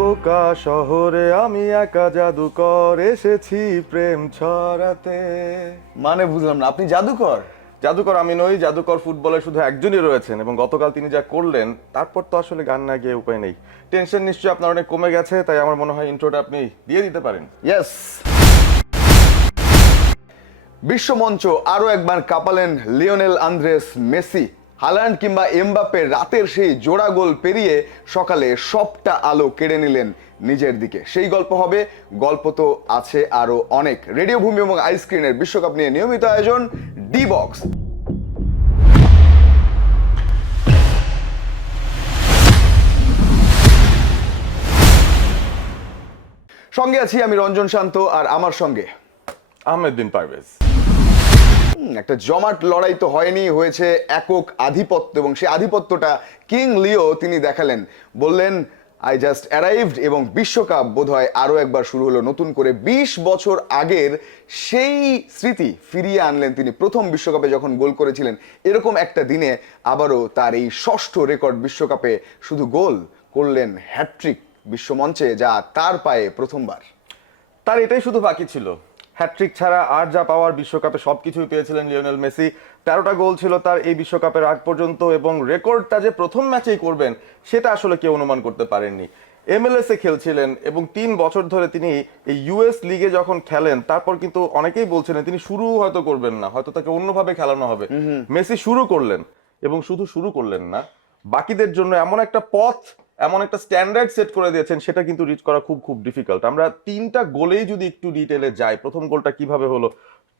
বোকা শহরে আমি একা জাদুকর এসেছি প্রেম ছড়াতে। মানে বুঝলাম না, আপনি জাদুকর? জাদুকর আমি নই, জাদুকর ফুটবলে শুধু একজনই রয়েছেন এবং গতকাল তিনি যা করলেন তারপর তো আসলে গান না গিয়ে উপায় নেই। টেনশন নিশ্চয়ই আপনার অনেক কমে গেছে, তাই আমার মনে হয় ইন্ট্রোটা আপনি দিয়ে দিতে পারেন। ইয়েস। বিশ্বমঞ্চ আরো একবার কাঁপালেন লিওনেল আন্দ্রেস মেসি। হালান্ড কিংবা এমবাপ্পের রাতের সেই জোড়া গোল পেরিয়ে সকালে সবটা আলো কেড়ে নিলেন নিজের দিকে। সেই গল্প হবে, গল্প তো আছে আরো অনেক। রেডিও ভূমি এবং আইস্ক্রিনের বিশ্বকাপ নিয়ে নিয়মিত আয়োজন ডি বক্স। সঙ্গে আছি আমি রঞ্জন শান্ত, আর আমার সঙ্গে আহমেদ বিন পারভেজ। একটা জমাট লড়াই তো হয়নি, হয়েছে একক আধিপত্য, এবং সেই আধিপত্যটা কিং লিও তিনি দেখালেন। বললেন আই জাস্ট অ্যারাইভড, এবং বিশ্বকাপ বোধহয় আরো একবার শুরু হলো নতুন করে। 20 বছর আগের সেই স্মৃতি ফিরিয়ে আনলেন তিনি। প্রথম বিশ্বকাপে যখন গোল করেছিলেন, এরকম একটা দিনে আবারও তার এই ষষ্ঠ রেকর্ড বিশ্বকাপে। শুধু গোল করলেন, হ্যাটট্রিক বিশ্বমঞ্চে, যা তার পায়ে প্রথমবার। তার এটাই শুধু বাকি ছিল, হ্যাটট্রিক ছাড়া আর যা পাওয়ার বিশ্বকাপে সবকিছুই পেয়েছিলেন লিওনেল মেসি। 13টা গোল ছিল তার এই বিশ্বকাপের আগ পর্যন্ত, এবং রেকর্ডটা যে প্রথম ম্যাচেই করবেন সেটা আসলে কেউ অনুমান করতে পারেননি। MLS এ খেলছিলেন এবং 3 বছর ধরে তিনি এই US লিগে যখন খেলেন, তারপর কিন্তু অনেকেই বলছিলেন তিনি শুরু হয়তো করবেন না, হয়তো তাকে অন্যভাবে খেলানো হবে। মেসি শুরু করলেন, এবং শুধু শুরু করলেন না, বাকিদের জন্য এমন একটা পথ, এমন একটা স্ট্যান্ডার্ড সেট করে দিয়েছেন, সেটা কিন্তু রিচ করা খুব খুব ডিফিকাল্ট। আমরা 3টা গোলেই যদি একটু ডিটেলে যাই, প্রথম গোলটা কিভাবে হলো,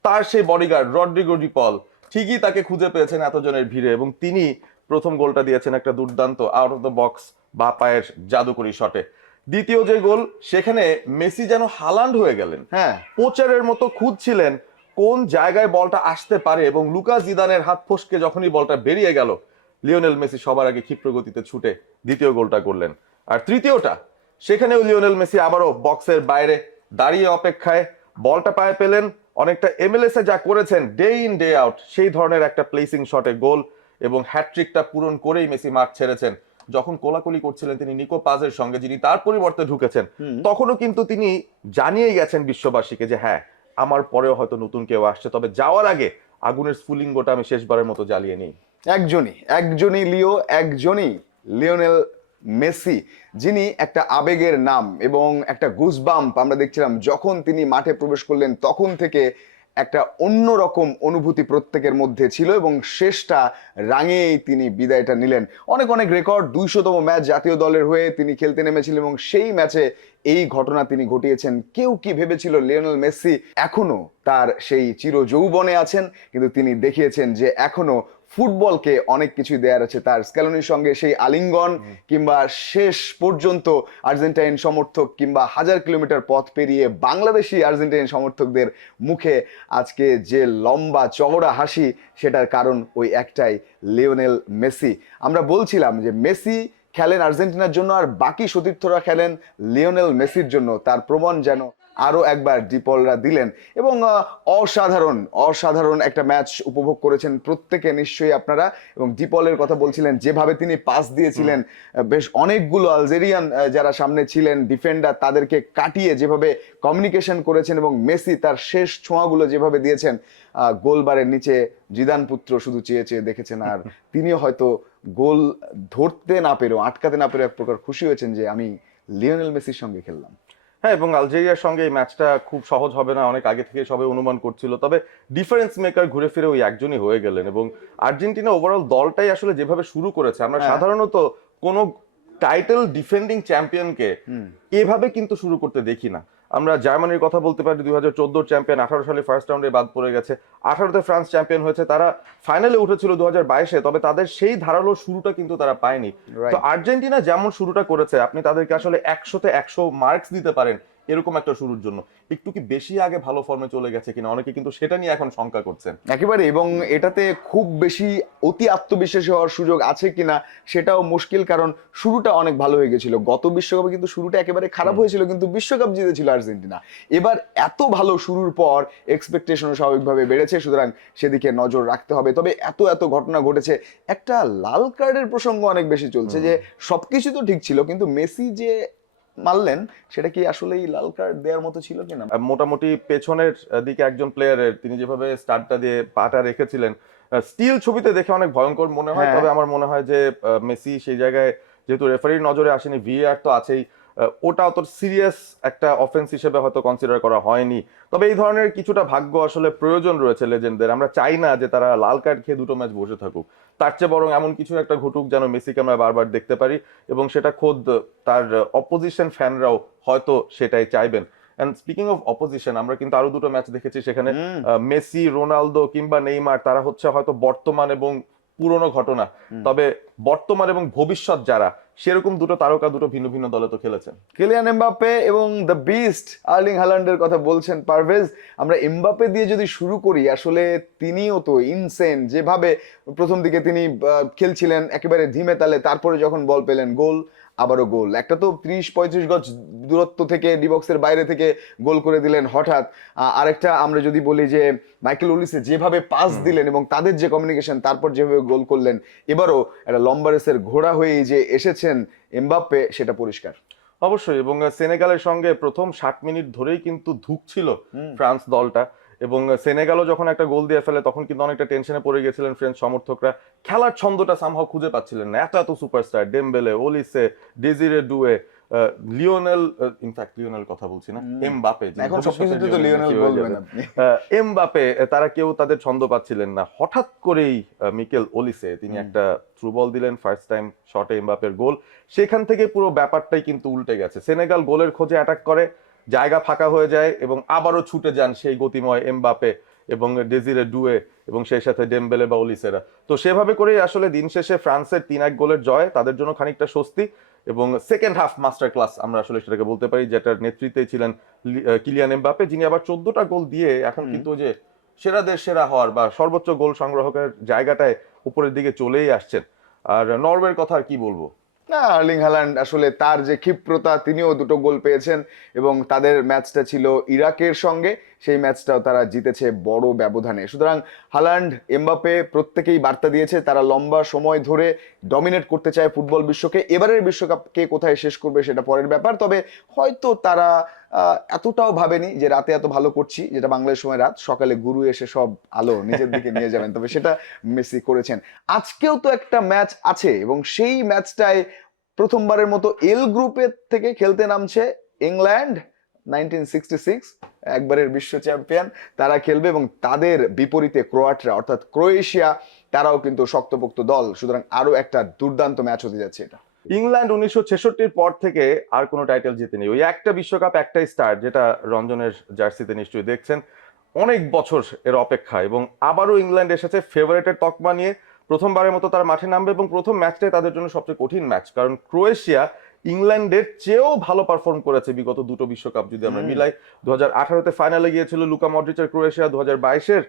তার সেই বডিগার্ড রড্রিগো ডি পল ঠিকই তাকে খুঁজে পেয়েছেন এতজনের ভিড়ে, এবং তিনি প্রথম গোলটা দিয়েছেন একটা দুর্দান্ত আউট অফ দ্য বক্স বা পায়ের জাদুকরি শটে। দ্বিতীয় যে গোল, সেখানে মেসি যেন হালান্ড হয়ে গেলেন। হ্যাঁ, পোচারের মতো খুঁজছিলেন কোন জায়গায় বলটা আসতে পারে, এবং লুকাস জিদানের হাত ফসকে যখনই বলটা বেরিয়ে গেল, লিওনেল মেসি সবার আগে ক্ষিপ্র গতিতে ছুটে দ্বিতীয় গোলটা করলেন। আর তৃতীয়টা, সেখানেও লিওনেল মেসি আবারও বক্সের বাইরে দাঁড়িয়ে অপেক্ষায় বলটা পায়ে পেলেন। অনেকটা MLS এ যা করেছেন ডে ইন ডে আউট, সেই ধরনের একটা প্লেসিং শটে গোল, এবং হ্যাটট্রিকটা পূরণ করেই মেসি মাঠ ছেড়েছেন। যখন কোলাকুলি করছিলেন তিনি নিকো পাজের সঙ্গে, যিনি তার পরিবর্তে ঢুকেছেন, তখনও কিন্তু তিনি জানিয়েই গেছেন বিশ্ববাসীকে যে হ্যাঁ, আমার পরেও হয়তো নতুন কেউ আসছে, তবে যাওয়ার আগে আগুনের স্ফুলিঙ্গটা আমি শেষবারের মতো জ্বালিয়ে নিই। একজনই লিও, একজনই লিওনেল মেসি, যিনি একটা আবেগের নাম এবং একটা গুজবাম্প আমরা দেখছিলাম যখন তিনি মাঠে প্রবেশ করলেন। তখন থেকে একটা অন্যরকম অনুভূতি প্রত্যেকের মধ্যে ছিল, এবং শেষটা রাঙিয়েই তিনি বিদায়টা নিলেন। অনেক অনেক রেকর্ড, 200তম ম্যাচ জাতীয় দলের হয়ে তিনি খেলতে নেমেছিলেন, এবং সেই ম্যাচে এই ঘটনা তিনি ঘটিয়েছেন। কেউ কি ভেবেছিল লিওনেল মেসি এখনো তার সেই চির যৌবনে আছেন, কিন্তু তিনি দেখিয়েছেন যে এখনো ফুটবলকে অনেক কিছু দেয়ার আছে। তার স্ক্যালোনির সঙ্গে সেই আলিঙ্গন, কিংবা শেষ পর্যন্ত আর্জেন্টাইন সমর্থক কিংবা 1000 কিলোমিটার পথ পেরিয়ে বাংলাদেশি আর্জেন্টাইন সমর্থকদের মুখে আজকে যে লম্বা চওড়া হাসি, সেটার কারণ ওই একটাই, লিওনেল মেসি। আমরা বলছিলাম যে মেসি খেলেন আর্জেন্টিনার জন্য, আর বাকি সতীর্থরা খেলেন লিওনেল মেসির জন্য। তার প্রমাণ যেন আরো একবার ডিপলরা দিলেন, এবং অসাধারণ একটা ম্যাচ উপভোগ করেছেন প্রত্যেকে নিশ্চয়ই আপনারা। এবং ডিপলের কথা বলছিলেন, যেভাবে তিনি পাস দিয়েছিলেন, বেশ অনেকগুলো আলজেরিয়ান যারা সামনে ছিলেন ডিফেন্ডার, তাদেরকে কাটিয়ে যেভাবে কমিউনিকেশন করেছেন, এবং মেসি তার শেষ ছোঁয়াগুলো যেভাবে দিয়েছেন, গোলবারের নিচে জিদান পুত্র শুধু চেয়ে চেয়ে দেখেছেন, আর তিনিও হয়তো গোল ধরতে না পেরেও, আটকাতে না পেরেও এক প্রকার খুশি হয়েছেন যে আমি লিওনেল মেসির সঙ্গে খেললাম। হ্যাঁ, এবং আলজেরিয়ার সঙ্গে এই ম্যাচটা খুব সহজ হবে না, অনেক আগে থেকে সবাই অনুমান করছিল, তবে ডিফারেন্স মেকার ঘুরে ফিরে ওই একজনই হয়ে গেলেন। এবং আর্জেন্টিনা ওভারঅল দলটাই আসলে যেভাবে শুরু করেছে, আমরা সাধারণত কোনো টাইটেল ডিফেন্ডিং চ্যাম্পিয়নকে এভাবে কিন্তু শুরু করতে দেখি না। আমরা জার্মানির কথা বলতে পারি, 2014 চ্যাম্পিয়ন 18 সালে ফার্স্ট রাউন্ডে বাদ পড়ে গেছে। 18তে ফ্রান্স চ্যাম্পিয়ন হয়েছে, তারা ফাইনালে উঠেছিল 2022-এ, তবে তাদের সেই ধারালো শুরুটা কিন্তু তারা পায়নি। তো আর্জেন্টিনা যেমন শুরুটা করেছে, আপনি তাদেরকে আসলে 100তে 100 মার্কস দিতে পারেন এরকম একটা শুরুর জন্য। একটু কি বেশি আগে ভালো ফর্মে চলে গেছে কিনা, অনেকে কিন্তু সেটা নিয়ে এখন শঙ্কা করছেন একেবারে। এবং এটাতে খুব বেশি অতি আত্মবিশ্বাসী হওয়ার সুযোগ আছে কিনা সেটাও মুশকিল, কারণ শুরুটা অনেক ভালো হয়ে গেছিল। গত বিশ্বকাপে কিন্তু শুরুটা একেবারে খারাপ হয়েছিল, কিন্তু বিশ্বকাপ জিতেছিল আর্জেন্টিনা। এবার এত ভালো শুরুর পর এক্সপেকটেশনও স্বাভাবিকভাবে বেড়েছে, সুতরাং সেদিকে নজর রাখতে হবে। তবে এত ঘটনা ঘটেছে, একটা লাল কার্ডের প্রসঙ্গ অনেক বেশি চলছে, যে সবকিছু তো ঠিক ছিল, কিন্তু মেসি যে মারলেন, সেটা কি আসলেই লাল কার্ড দেওয়ার মতো ছিল কিনা? মোটামুটি পেছনের দিকে একজন প্লেয়ারের তিনি যেভাবে স্টার্টটা দিয়ে পাটা রেখেছিলেন, স্টিল ছবিতে দেখে অনেক ভয়ঙ্কর মনে হয়, হ্যাঁ। তবে আমার মনে হয় যে মেসি সেই জায়গায় যেহেতু রেফারির নজরে আসেনি, ভিএআর তো আছেই, ওটা অত সিরিয়াস একটা অফেন্স হিসেবে হয়তো কনসিডার করা হয়নি। তবে এই ধরনের কিছুটা ভাগ্য আসলে প্রয়োজন রয়েছে লেজেন্ডদের। আমরা চাই না যে তারা লাল কার্ড খেয়ে দুটো ম্যাচ বসে থাকুক, তার চেয়ে বরং এমন কিছু একটা ঘটুক যেন মেসিকে আমরা বারবার দেখতে পারি, এবং সেটা খোদ তার অপোজিশন ফ্যানরাও হয়তো সেটাই চাইবেন। এন্ড স্পিকিং অফ অপোজিশন, আমরা কিন্তু আরো দুটো ম্যাচ দেখেছি সেখানে মেসি, রোনালদো কিংবা নেইমার তারা হচ্ছে হয়তো বর্তমান এবং পুরনো ঘটনা, তবে বর্তমান এবং ভবিষ্যৎ যারা, সেরকম দুটো তারকা দুটো ভিন্ন ভিন্ন দলে তো খেলেছেন। কিলিয়ান এমবাপ্পে এবং দ্য বিস্ট আর্লিং হাল্যান্ডের কথা বলছেন পারভেজ। আমরা এমবাপ্পে দিয়ে যদি শুরু করি, আসলে তিনিও তো ইনসেন। যেভাবে প্রথম দিকে তিনি খেলছিলেন একেবারে ধিমে তালে, তারপরে যখন বল পেলেন গোল, আবারও গোল। একটা তো 30-35 গজ দূরত্ব থেকে ডিবক্সের বাইরে থেকে গোল করে দিলেন হঠাৎ। আরেকটা আমরা যদি বলি যে মাইকেল ওলিসে যেভাবে পাস দিলেন এবং তাদের যে কমিউনিকেশন, তারপর যেভাবে গোল করলেন, এবারও একটা লম্বা রেসের ঘোড়া হয়েই যে এসেছেন এমবাপ্পে, সেটা পরিষ্কার। অবশ্যই, এবং সেনেগালের সঙ্গে প্রথম 60 মিনিট ধরেই কিন্তু ধুঁকছিল ফ্রান্স দলটা, এবং সেনেগালও যখন একটা গোল দিয়ে ফেলে তখন কিন্তু অনেকটা টেনশনে পড়ে গেছিলেন ফ্রেঞ্চ সমর্থকরা। খেলার ছন্দটা সামহাও খুঁজে পাচ্ছিলেন না, এত এত superstar Dembele, Olise, Desire Doue, Lionel, in fact Lionel কথা বলছি না, এমবাপে, এখন সবকিছুতে তো লিওনেল বলবেন আপনি। এমবাপে, তারা কেউ তাদের ছন্দ পাচ্ছিলেন না। হঠাৎ করেই মিকেল ওলিসে তিনি একটা থ্রু বল দিলেন, ফার্স্ট টাইম শটে এমবাপের গোল। সেখান থেকে পুরো ব্যাপারটাই কিন্তু উল্টে গেছে। সেনেগাল গোলের খোঁজে অ্যাটাক করে, জায়গা ফাঁকা হয়ে যায় এবং আবারও ছুটে যান সেই গতিময় এমবাপে এবং ডেজিরে ডুয়ে এবং সেই সাথে ডেমবেলে বা ওলিসেরা। তো সেভাবে করেই আসলে দিন শেষে ফ্রান্সের 3-1 গোলের জয় তাদের জন্য খানিকটা স্বস্তি, এবং সেকেন্ড হাফ মাস্টার ক্লাস আমরা আসলে সেটাকে বলতে পারি, যেটার নেতৃত্বে ছিলেন কিলিয়ান এমবাপে, যিনি আবার 14টা গোল দিয়ে এখন কিন্তু যে সেরাদের সেরা হওয়ার বা সর্বোচ্চ গোল সংগ্রহকের জায়গাটায় উপরের দিকে চলেই আসছেন। আর নরওয়ের কথা আর কি বলবো। না, আর্লিং হাল্যান্ড আসলে তার যে ক্ষিপ্রতা, তিনিও দুটো গোল পেয়েছেন এবং তাদের ম্যাচটা ছিল ইরাকের সঙ্গে, সেই ম্যাচটাও তারা জিতেছে বড় ব্যবধানে। সুতরাং হাল্যান্ড, এমবাপ্পে প্রত্যেকেই বার্তা দিয়েছে তারা লম্বা সময় ধরে ডমিনেট করতে চায় ফুটবল বিশ্বকে। এবারের বিশ্বকাপ কে কোথায় শেষ করবে সেটা পরের ব্যাপার, তবে হয়তো তারা এতটাও ভাবেনি যে রাতে এত ভালো করছি, যেটা বাংলাদেশ সময় রাত, সকালে গুরু এসে সব আলো নিজের দিকে নিয়ে যাবেন, তবে সেটা মেসি করেছেন। আজকেও তো একটা ম্যাচ আছে এবং সেই ম্যাচটায় প্রথমবারের মতো এল গ্রুপের থেকে খেলতে নামছে ইংল্যান্ড, 1966 একবারের বিশ্ব চ্যাম্পিয়ন, তারা খেলবে এবং তাদের বিপরীতে ক্রোয়াটরা অর্থাৎ ক্রোয়েশিয়া, তারাও কিন্তু শক্তপোক্ত দল। সুতরাং আরো একটা দুর্দান্ত ম্যাচ হতে যাচ্ছে এটা। ইংল্যান্ড 1966-র পর থেকে আর কোনো টাইটেল জিতেনি, ওই একটা বিশ্বকাপ, একটাই স্টার, যেটা রঞ্জনের জার্সিতে নিশ্চয়ই দেখছেন। অনেক বছর এর অপেক্ষা, এবং আবারও ইংল্যান্ড এসেছে ফেভারিটের তকমা নিয়ে। প্রথমবারের মতো তারা মাঠে নামবে এবং প্রথম ম্যাচটাই তাদের জন্য সবচেয়ে কঠিন ম্যাচ, কারণ ক্রোয়েশিয়া ইংল্যান্ডের চেয়েও ভালো পারফর্ম করেছে বিগত দুটো বিশ্বকাপ যদি আমরা মিলাই। 2018-তে ফাইনালে গিয়েছিল লুকা মডরিচের ক্রোয়েশিয়া, 2022-এর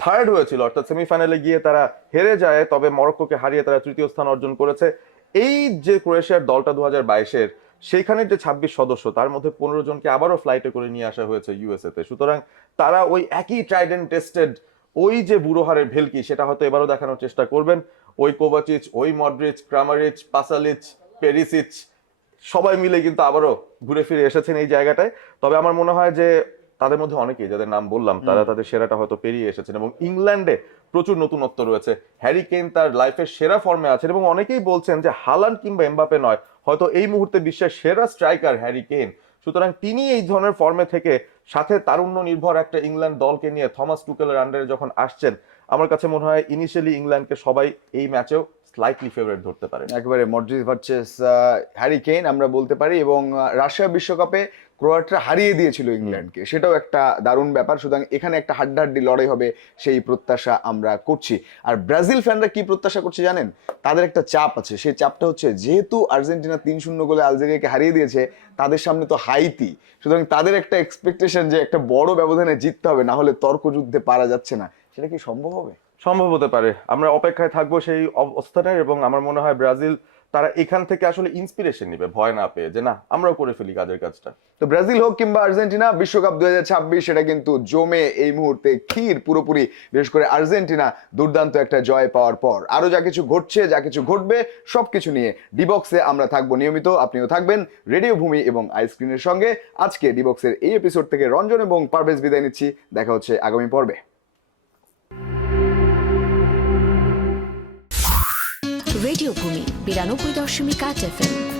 থার্ড হয়েছিল, অর্থাৎ সেমিফাইনালে গিয়ে তারা হেরে যায়, তবে মরক্কোকে হারিয়ে তারা তৃতীয় স্থান অর্জন করেছে। এই যে ক্রোয়েশিয়ার দলটা 2022-এর, সেইখানের যে 26 সদস্য, তার মধ্যে 15 জনকে আবারও ফ্লাইটে করে নিয়ে আসা হয়েছে ইউএসএ তে। সুতরাং তারা ওই একই ট্রাইডেন্ট টেস্টেড ওই যে বুড়ো হারের ভেলকি, সেটা হয়তো এবারও দেখানোর চেষ্টা করবেন। ওই কোভাচিচ, ওই মডরিচ, ক্রামারিচ, পাসালিচ, পেরিসিচ সবাই মিলে কিন্তু আবারও ঘুরে ফিরে এসেছেন এই জায়গাটায়। তবে আমার মনে হয় যে তাদের মধ্যে অনেকেই, যাদের নাম বললাম, তারা তাদের সেরাটা হয়তো পেরিয়ে এসেছেন, এবং ইংল্যান্ডে প্রচুর নতুনত্ব রয়েছে। হ্যারি কেইন তার লাইফের সেরা ফর্মে আছেন, এবং অনেকেই বলছেন যে হালান্ড কিংবা এমবাপে নয়, হয়তো এই মুহূর্তে বিশ্বের সেরা স্ট্রাইকার হ্যারি কেইন। সুতরাং তিনি এই ধরনের ফর্মে থেকে সাথে তারুণ্য নির্ভর একটা ইংল্যান্ড দলকে নিয়ে থমাস টুকেলের আন্ডারে যখন আসছেন, আমার কাছে মনে হয় ইনিশিয়ালি ইংল্যান্ডকে সবাই এই ম্যাচেও স্লাইটলি ফেভারিট ধরতে পারে। একেবারে মডরিচ ভার্সেস হ্যারি কেইন আমরা বলতে পারি, এবং রাশিয়া বিশ্বকাপে ক্রোয়াটরা হারিয়ে দিয়েছিল ইংল্যান্ডকে, সেটাও একটা দারুণ ব্যাপার। সুতরাং এখানে একটা হাড্ডাহাড্ডি লড়াই হবে, সেই প্রত্যাশা আমরা করছি। আর ব্রাজিল ফ্যানরা কি প্রত্যাশা করছে জানেন? তাদের একটা চাপ আছে, সেই চাপটা হচ্ছে যেহেতু আর্জেন্টিনা 3-0 গোলে আলজেরিয়াকে হারিয়ে দিয়েছে, তাদের সামনে তো হাইতি। সুতরাং তাদের একটা এক্সপেকটেশন যে একটা বড় ব্যবধানে জিততে হবে, না হলে তর্কযুদ্ধে পারা যাচ্ছে না। সেটা কি সম্ভব হবে? সম্ভব হতে পারে, আমরা অপেক্ষায় থাকবো সেই অবস্থানের, এবং আমার মনে হয় ব্রাজিল তারা এখান থেকে আসলে ইন্সপিরেশন নিবে, ভয় না পেয়ে যে না আমরাও করে ফেলি কাজের কাজটা। তো ব্রাজিল হোক কিংবা আর্জেন্টিনা, বিশ্বকাপ 2026 এটা কিন্তু জমে এই মুহূর্তে ক্ষীর পুরোপুরি। বিশেষ করে আর্জেন্টিনা দুর্দান্ত একটা জয় পাওয়ার পর আরো যা কিছু ঘটছে, যা কিছু ঘটবে সবকিছু নিয়ে ডিবক্সে আমরা থাকবো নিয়মিত, আপনিও থাকবেন রেডিও ভূমি এবং আইস্ক্রিনের সঙ্গে। আজকে ডিবক্সের এই এপিসোড থেকে রঞ্জন এবং পারভেজ বিদায় নিচ্ছি, দেখা হচ্ছে আগামী পর্বে। রেডিও ভূমি 92.8 FM।